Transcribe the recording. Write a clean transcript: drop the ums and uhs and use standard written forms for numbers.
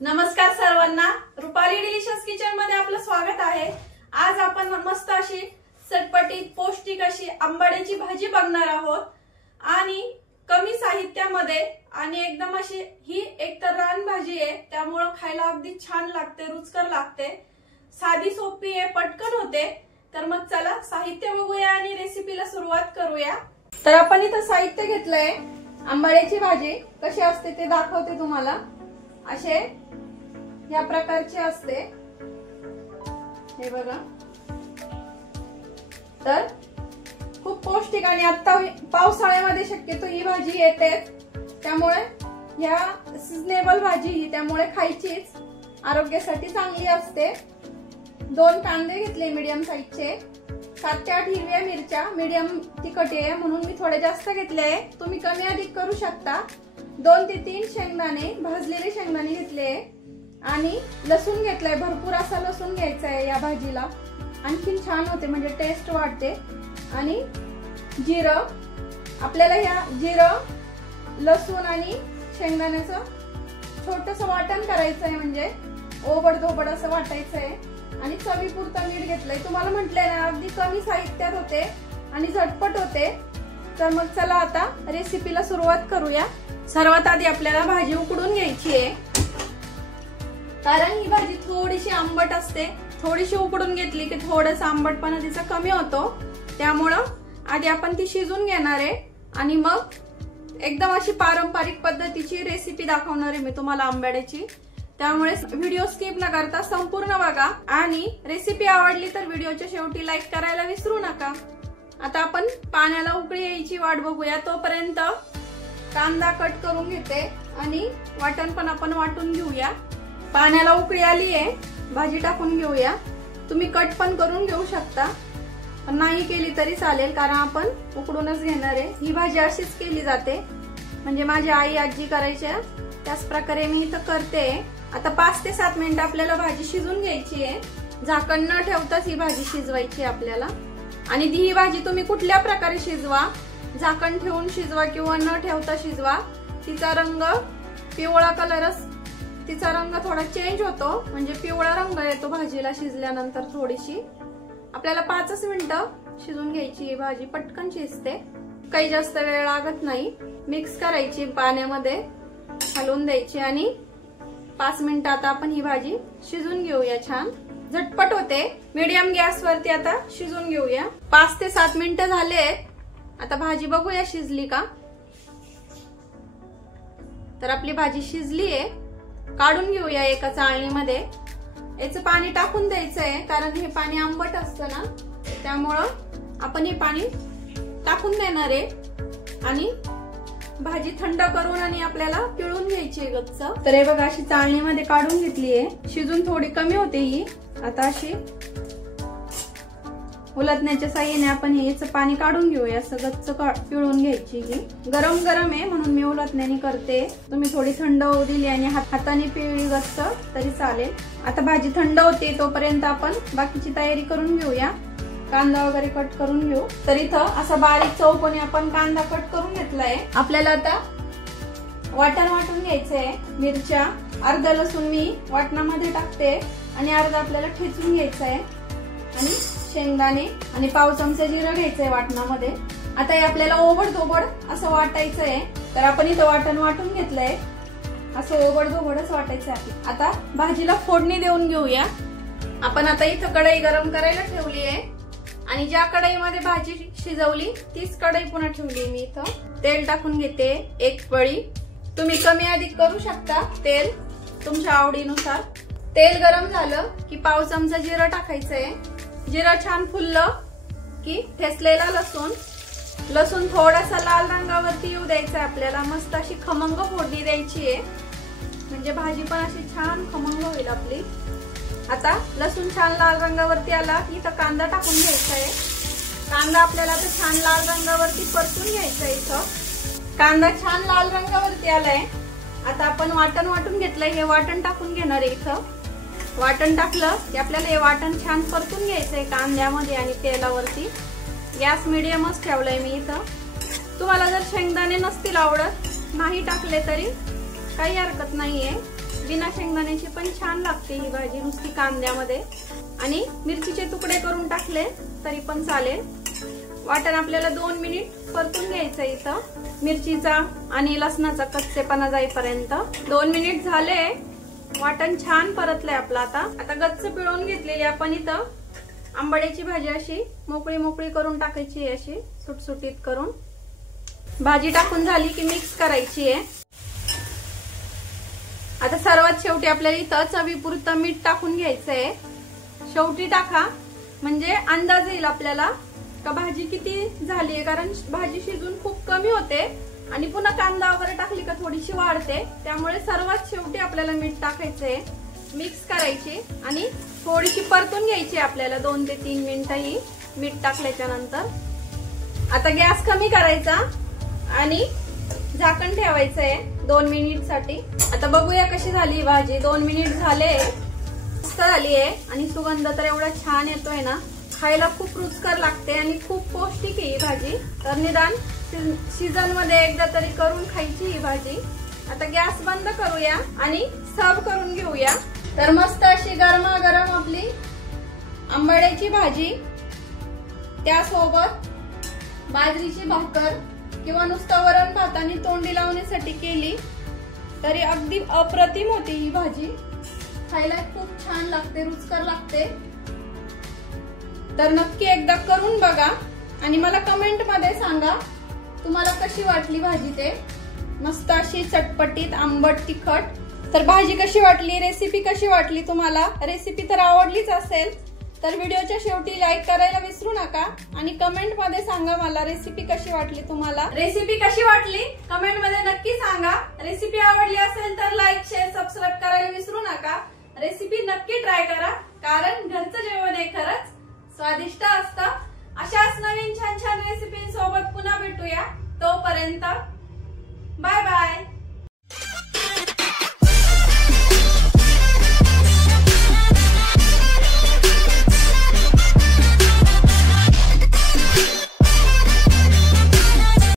नमस्कार सर्वांना, Rupali delicious kitchen मध्ये आपलं स्वागत आहे। आज आपण मस्त अशी चटपटीत पौष्टिक अशी आंबाड्याची भाजी बघणार आहोत आणि कमी साहित्यामध्ये आणि एकदम अशी ही एकतर रान भाजी आहे, त्यामुळे खायला अगदी छान लागते, रुचकर लागते, साधी सोपी आहे, पटकन होते। तर मग चला साहित्य बघूया आणि रेसिपीला सुरुवात करूया। तर आपण इथं साहित्य घेतलंय, आंबाड्याची भाजी कशी असते ते दाखवते तुम्हाला। असे या प्रकारचे असते, हे बघा। तर खूप पौष्टिक आणि आता पावसाळ्यामध्ये शक्यतो ही भाजी येते, त्यामुळे या सीजनेबल भाजी ही त्यामुळे खायचीच, आरोग्यासाठी चांगली असते। 2 कांदे घेतले मीडियम साईजचे, 7 ते 8 हिरव्या मिरच्या, मीडियम तिखट आहे म्हणून मी थोडे जास्त घेतले आहे, तुम्ही कमी अधिक करू शकता। 2 ते 3 शेंगदाणे, भाजलेले शेंगदाणे घेतले आणि लसूण घेतलाय, भरपूर असा लसूण घ्यायचा आहे या भाजीला, आणखीन छान होते म्हणजे टेस्ट वाढते। आणि जिरं, आपल्याला या जिरं, लसूण आणि शेंगदाण्याचं छोटंसं वाटण करायचं आहे, म्हणजे ओबड-धोबड असं वाटायचं आहे। आणि चवीपुरतं मीठ घेतलंय, तुम्हाला म्हटलंय ना अगदी कमी साहित्यात होते आणि झटपट होते। तर मग चला आता रेसिपीला सुरुवात करूया। सर्वात आधी आपल्याला भाजी उकडून घ्यायची आहे, कारण ही भाजी थोडीशी आंबट असते, थोडीशी उकडून घेतली की थोडंसं आंबटपणा तिचा कमी होतो, त्यामुळं आधी आपण ती शिजून घेणार आहे आणि मग एकदम अशी पारंपरिक पद्धतीची रेसिपी दाखवणार आहे मी तुम्हाला आंबाड्याची। त्यामुळे व्हिडिओ स्किप न करता संपूर्ण बघा आणि रेसिपी आवडली तर व्हिडिओच्या शेवटी लाईक करायला विसरू नका। आता आपण पाण्याला उकळी यायची वाट बघूया, तोपर्यंत कांदा कट करून घेते आणि वाटण पण आपण वाटून घेऊया। पाण्याला उकळी आली आहे, भाजी टाकून घेऊया। तुम्ही कट पण करून घेऊ शकता, पण नाही केली तरी चालेल, कारण आपण उकडूनच घेणार आहे। ही भाजी अशीच केली जाते, म्हणजे माझी आई आजी करायच्या त्याच प्रकारे मी इथं करते। आता 5 ते 7 मिनिटं आपल्याला भाजी शिजून घ्यायची आहे, झाकण न ठेवताच ही भाजी शिजवायची आपल्याला। आणि ही भाजी तुम्ही कुठल्या प्रकारे शिजवा, झाकण ठेवून शिजवा किंवा न ठेवता शिजवा, तिचा रंग पिवळा कलरच, तिचा रंग थोडा चेंज होतो, म्हणजे पिवळा रंग येतो भाजीला शिजल्यानंतर। थोडीशी आपल्याला 5 मिनिटं शिजून घ्यायची, ही भाजी पटकन शिजते, काही जास्त वेळ लागत नाही। मिक्स करायची, पाण्यामध्ये हलवून द्यायची आणि 5 मिनिटं आता आपण ही भाजी शिजून घेऊया, छान झटपट होते। मीडियम गॅसवरती आता शिजून घेऊया। 5 ते 7 मिनिटं झाले, आता भाजी बघूया शिजली का। तर आपली भाजी शिजली आहे, काढून घेऊया एका चाळणीमध्ये। याचं पाणी टाकून द्यायचंय, कारण हे पाणी आंबट असतं ना, त्यामुळं आपण हे पाणी टाकून देणार आहे आणि भाजी थंड करून आणि आपल्याला पिळून घ्यायची आहे गच्च। तर हे बघा अशी चाळणीमध्ये काढून घेतली आहे, शिजून थोडी कमी होते ही। आता अशी उलटण्याच्या साहाय्याने आपण याचं पाणी काढून घेऊया, असं गच्च पिळून घ्यायची। ही गरम गरम आहे म्हणून मी उलटण्याने करते, तुम्ही थोडी थंड होऊ दिली आणि हाताने पिळली गच्च तरी चालेल। आता भाजी थंड होते तोपर्यंत आपण बाकीची तयारी करून घेऊया, कांदा वगैरे कट करून घेऊ। तर इथं असा बारीक चौकोनी आपण कांदा कट करून घेतलाय। आपल्याला आता वाटण वाटून घ्यायचंय, मिरच्या, अर्धा लसूण मी वाटणामध्ये टाकते आणि अर्धा आपल्याला ठेचून घ्यायचंय, आणि शेंगदाणे आणि पाव चमचा जिरं घ्यायचंय वाटणामध्ये। आता हे आपल्याला ओबड-धोबड असं वाटायचंय, तर आपण इथं वाटण वाटून घेतलंय, असं ओबड-धोबडच वाटायचंय। आता भाजीला फोडणी देऊन घेऊया। आपण आता इथं कढई गरम करायला ठेवली आहे आणि ज्या कढईमध्ये भाजी शिजवली तीच कढई पुन्हा ठेवली मी इथं। तेल टाकून घेते 1 पळी, तुम्ही कमी अधिक करू शकता तेल तुमच्या आवडीनुसार। तेल गरम झालं की पाव चमचा जिरं टाकायचंय, जिरं छान फुललं की ठेचलेला लसूण थोडासा लाल रंगावरती येऊ द्यायचा आपल्याला, मस्त अशी खमंग फोडणी द्यायची आहे, म्हणजे भाजी पण अशी छान खमंग होईल आपली। आता लसूण छान लाल रंगावरती आला की इथं कांदा टाकून घ्यायचा आहे। कांदा आपल्याला आता छान लाल रंगावरती परतून घ्यायचा आहे। इथं कांदा छान लाल रंगावरती आलाय, आता आपण वाटण वाटून घेतलंय, हे वाटण टाकून घेणार आहे। इथं वाटण टाकलं की आपल्याला हे वाटण छान परतून घ्यायचंय कांद्यामध्ये आणि तेलावरती। गॅस मीडियमच ठेवलाय मी इथं। तुम्हाला जर शेंगदाणे नसतील आवडत, नाही टाकले तरी काही हरकत नाहीये, बिना शेंगदाण्याची पण छान लागते ही भाजी नुसती कांद्यामध्ये, आणि मिरचीचे तुकडे करून टाकले तरी पण चालेल। वाटण आपल्याला 2 मिनिट परतून घ्यायचं इथं, मिरचीचा आणि लसणाचा कच्चेपणा जाईपर्यंत। 2 मिनिट झाले, वाटण छान परतलंय आपलं। आता गच्च पिळून घेतलेली आपण इथं आंबाड्याची भाजी अशी मोकळी मोकळी करून टाकायची, अशी सुटसुटीत करून। भाजी टाकून झाली की मिक्स करायची आहे। आता सर्वात शेवटी आपल्याला इथं चवीपुरतं मीठ टाकून घ्यायचंय। शेवटी टाका म्हणजे अंदाज येईल आपल्याला का भाजी किती झालीये, कारण भाजी शिजून खूप कमी होते आणि पुन्हा कांदा वगैरे टाकली का थोडीशी वाढते, त्यामुळे सर्वात शेवटी आपल्याला मीठ टाकायचंय। मिक्स करायची आणि थोडीशी परतून घ्यायची आपल्याला 2 ते 3 मिनिटं ही मीठ टाकल्याच्या नंतर। आता गॅस कमी करायचा आणि झाकण ठेवायचंय 2 मिनिट साठी। आता बघूया कशी झाली भाजी। 2 मिनिट झाले, मस्त झाली आहे आणि सुगंध तर एवढा छान येतोय ना, खायला खूप रुचकर लागते आणि खूप पौष्टिक आहे ही भाजी। तर निदान सीझन मध्ये एकदा तरी करून खायची ही भाजी। आता गॅस बंद करूया आणि सर्व करून घेऊया। तर मस्त अशी गरमागरम आपली आंबाड्याची भाजी, त्यासोबत बाजरीची भाकर किंवा नुसतं वरण भाताने तोंडी लावण्यासाठी केली तरी अगदी अप्रतिम होती ही भाजी। खायला खूप छान लागते, रुचकर लागते। तर नक्की एकदा करून बघा आणि मला कमेंट मध्ये सांगा तुम्हाला कशी वाटली भाजी ते। मस्त अशी चटपटीत आंबट तिखट। तर भाजी कशी वाटली, रेसिपी कशी वाटली तुम्हाला? रेसिपी तर आवडलीच असेल तर व्हिडिओच्या शेवटी लाईक करायला विसरू नका आणि कमेंट मध्ये सांगा मला रेसिपी कशी वाटली तुम्हाला। रेसिपी कशी वाटली कमेंट मध्ये नक्की सांगा। रेसिपी आवडली असेल तर लाईक शेअर सबस्क्राईब करायला विसरू नका। रेसिपी नक्की ट्राय करा, कारण घरचं जेवण हे खरंच स्वादिष्ट असतं। अशाच नवीन छान छान रेसिपींसोबत पुन्हा भेटूया, तोपर्यंत बाय बाय।